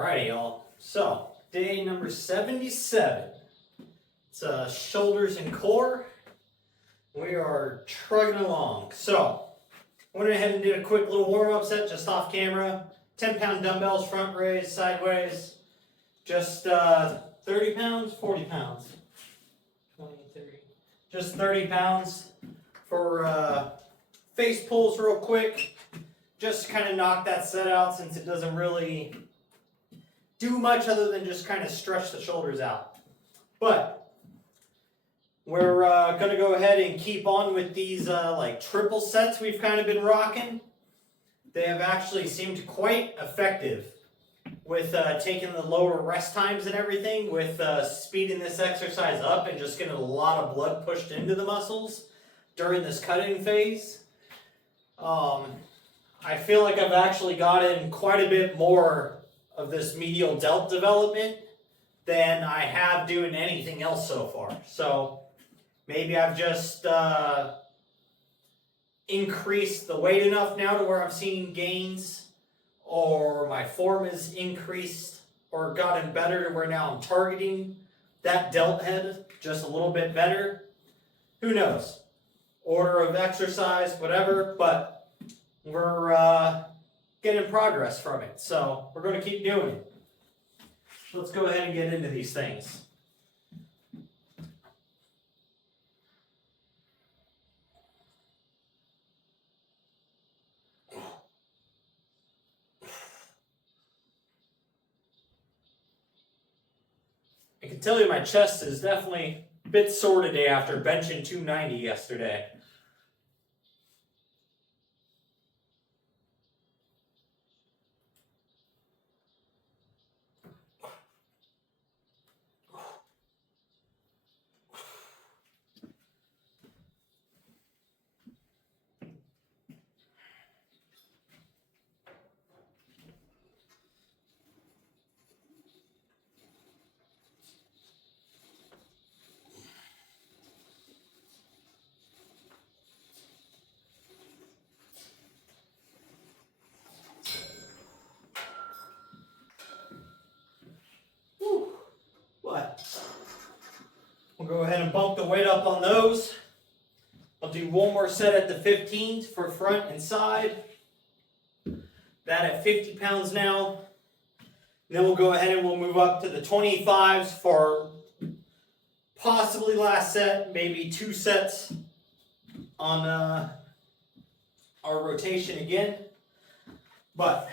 Alrighty, y'all. So, day number 77. It's shoulders and core. We are trugging along. So, went ahead and did a quick little warm-up set just off camera. 10-pound dumbbells, front raise, sideways. Just 30 pounds, 40 pounds. 20, 30. Just 30 pounds for face pulls real quick. Just kind of knock that set out since it doesn't really do much other than just kind of stretch the shoulders out. But we're going to go ahead and keep on with these like triple sets we've kind of been rocking. They have actually seemed quite effective with taking the lower rest times and everything, with speeding this exercise up and just getting a lot of blood pushed into the muscles during this cutting phase. I feel like I've actually gotten quite a bit more of this medial delt development than I have doing anything else so far. So maybe I've just increased the weight enough now to where I'm seeing gains, or my form is increased or gotten better to where now I'm targeting that delt head just a little bit better. Who knows? Order of exercise, whatever, but we're getting progress from it, so we're going to keep doing it. Let's go ahead and get into these things. I can tell you my chest is definitely a bit sore today after benching 290 yesterday. But we'll go ahead and bump the weight up on those. I'll do one more set at the 15s for front and side. That at 50 pounds now. And then we'll go ahead and we'll move up to the 25s for possibly last set, maybe 2 sets on our rotation again. But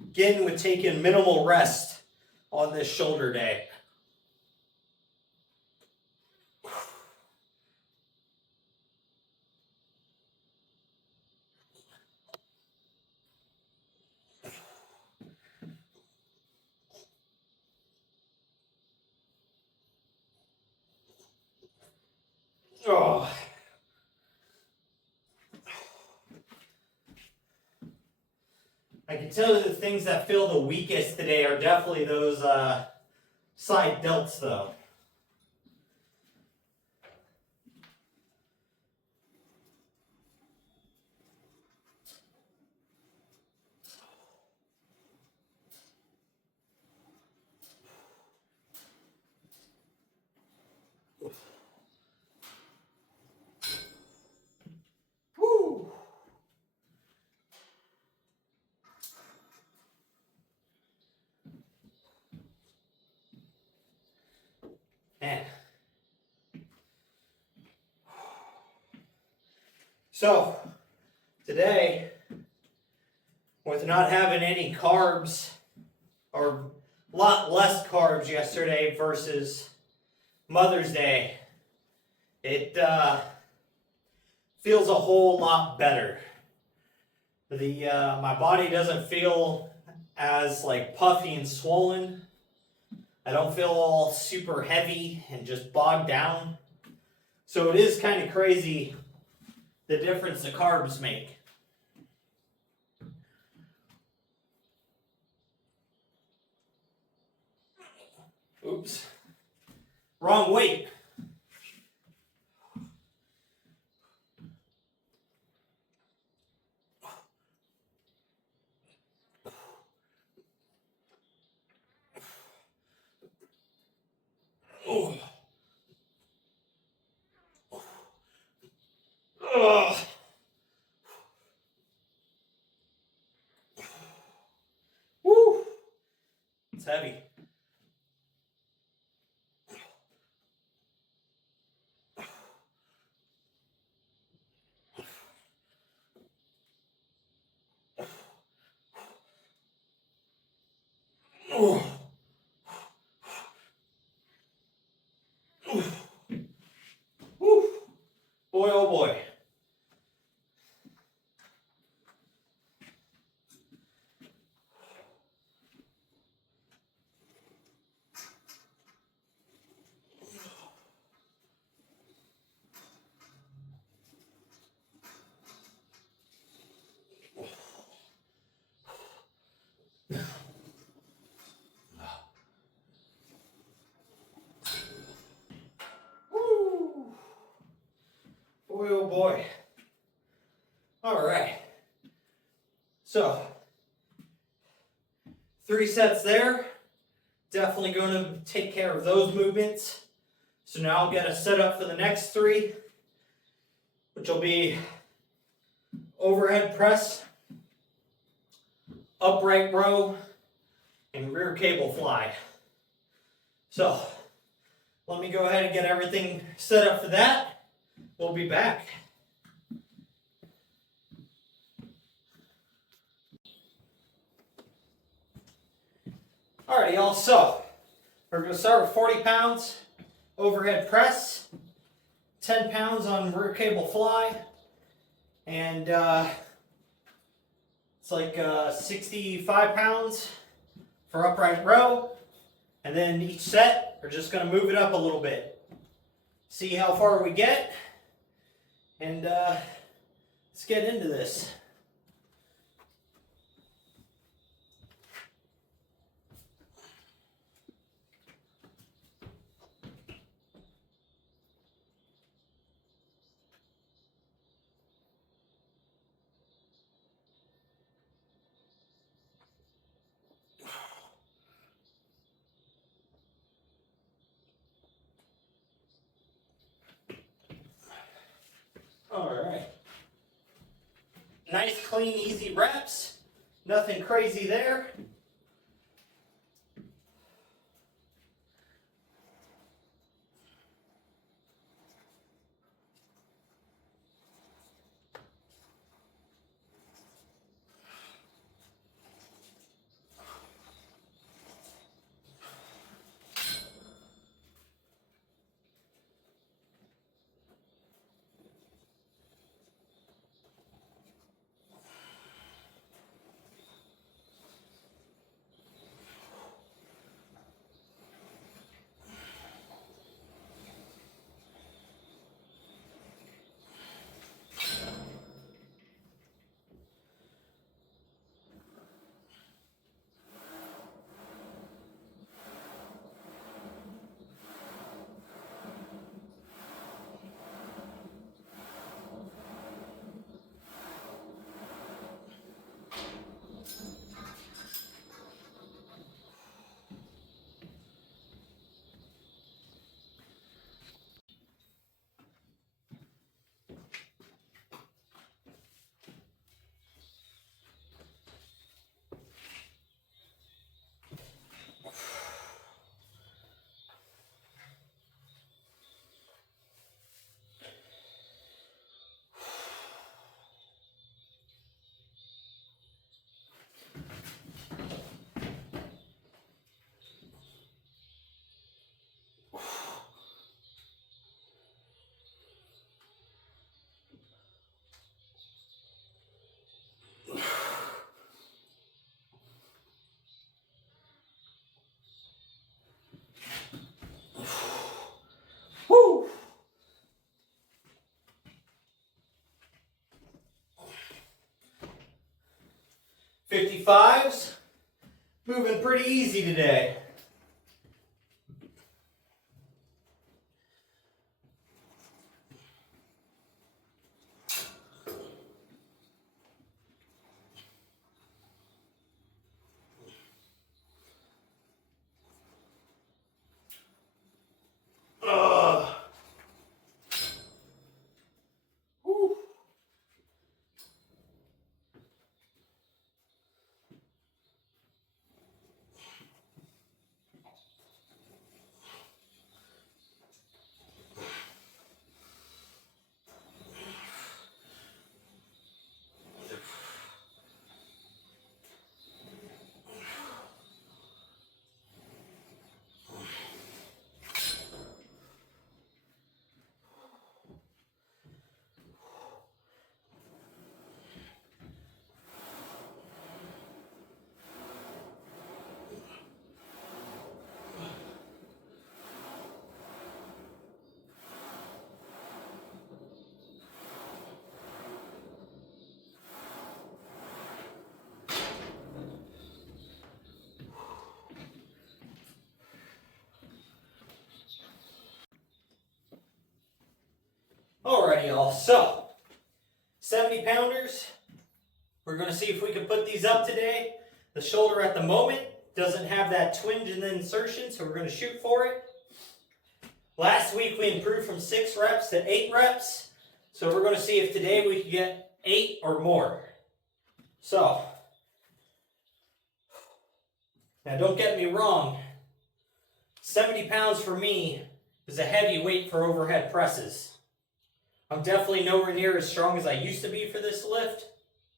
again, with taking minimal rest on this shoulder day. Oh. I can tell you the things that feel the weakest today are definitely those side delts, though. Woo! Man. So, today, with not having any carbs, or a lot less carbs yesterday versus Mother's Day, it feels a whole lot better. My body doesn't feel as like puffy and swollen. I don't feel all super heavy and just bogged down. So it is kind of crazy the difference the carbs make. Oops. Wrong weight. It's heavy. Oh. Woo. Boy, oh boy. Woo. Boy, oh boy. All right. So, 3 sets there. Definitely going to take care of those movements. So now I'll get a setup for the next 3, which will be overhead press, upright row, and rear cable fly. So, let me go ahead and get everything set up for that. We'll be back. Alright, y'all, so we're going to start with 40 pounds overhead press, 10 pounds on rear cable fly, and it's like 65 pounds for upright row. And then each set, we're just going to move it up a little bit. See how far we get, and let's get into this. Alright. Nice, clean, easy reps. Nothing crazy there. Woo! 55s. Moving pretty easy today. Woo. Alrighty, y'all. So, 70 pounders. We're going to see if we can put these up today. The shoulder at the moment doesn't have that twinge in the insertion, so we're going to shoot for it. Last week we improved from 6 reps to 8 reps. So we're going to see if today we can get 8 or more. So, now don't get me wrong. 70 pounds for me is a heavy weight for overhead presses. I'm definitely nowhere near as strong as I used to be for this lift,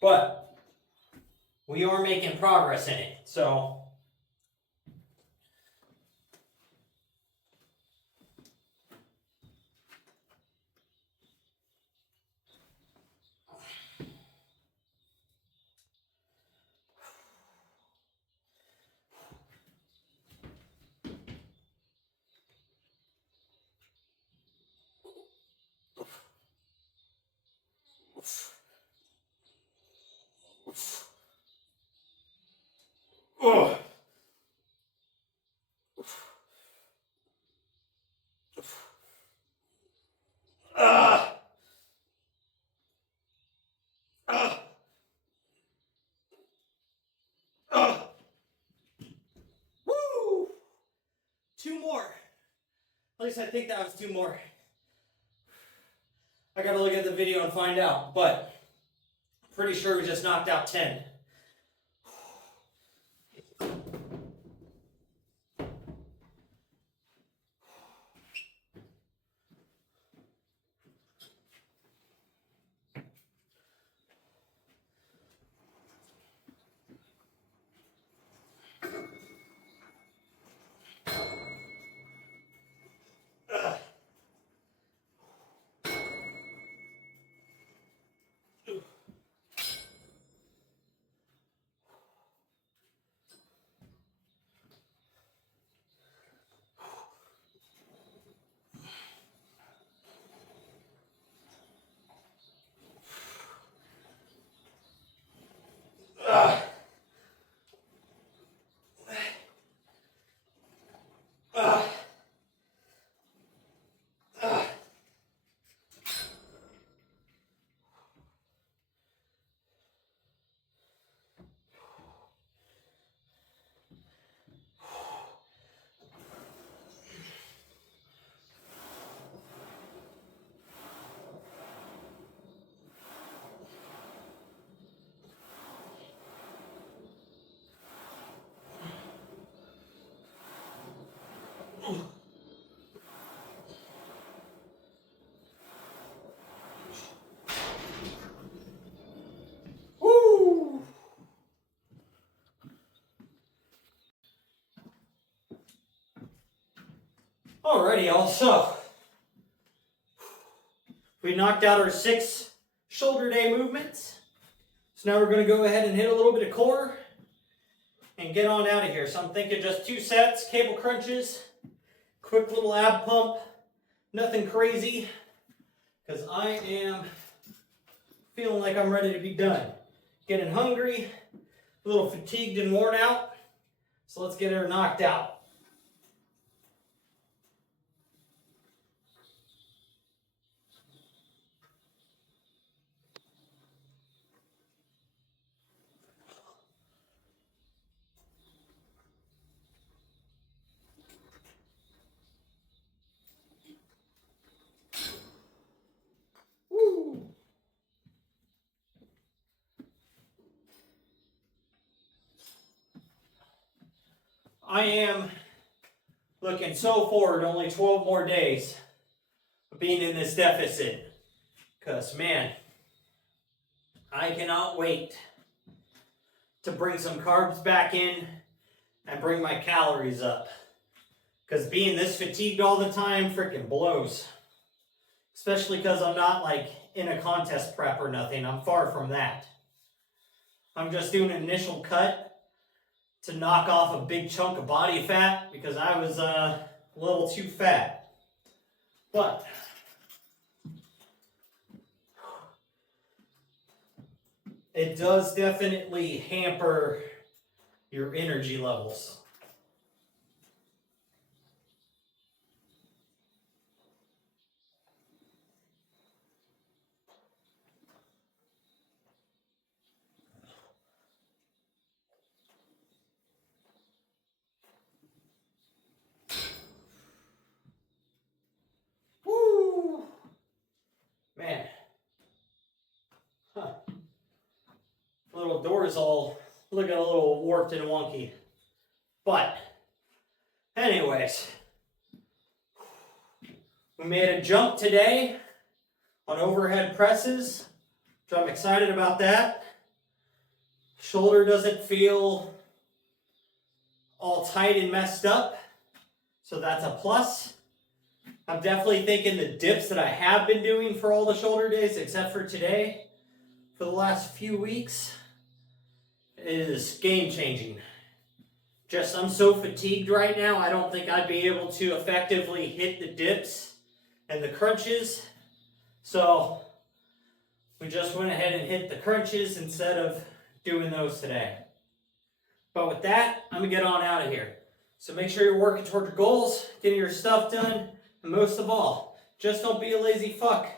but we are making progress in it. So, woo! 2 more. At least I think that was 2 more. I gotta look at the video and find out, but pretty sure we just knocked out 10. Woo! Alrighty, y'all. So, we knocked out our 6 shoulder day movements. So now we're going to go ahead and hit a little bit of core and get on out of here. So I'm thinking just 2 sets, cable crunches, quick little ab pump, nothing crazy, because I am feeling like I'm ready to be done. Getting hungry, a little fatigued and worn out, so let's get her knocked out. Woo! I am looking so forward to only 12 more days of being in this deficit. Because, man, I cannot wait to bring some carbs back in and bring my calories up. Because being this fatigued all the time freaking blows. Especially because I'm not like in a contest prep or nothing. I'm far from that. I'm just doing an initial cut to knock off a big chunk of body fat because I was a little too fat. But it does definitely hamper your energy levels. looking a little warped and wonky. But, anyways, we made a jump today on overhead presses, which I'm excited about that. Shoulder doesn't feel all tight and messed up, so that's a plus. I'm definitely thinking the dips that I have been doing for all the shoulder days, except for today, for the last few weeks, is game changing. Just, I'm so fatigued right now, I don't think I'd be able to effectively hit the dips and the crunches. So we just went ahead and hit the crunches instead of doing those today. But with that, I'm gonna get on out of here. So make sure you're working toward your goals, getting your stuff done, and most of all, just don't be a lazy fuck.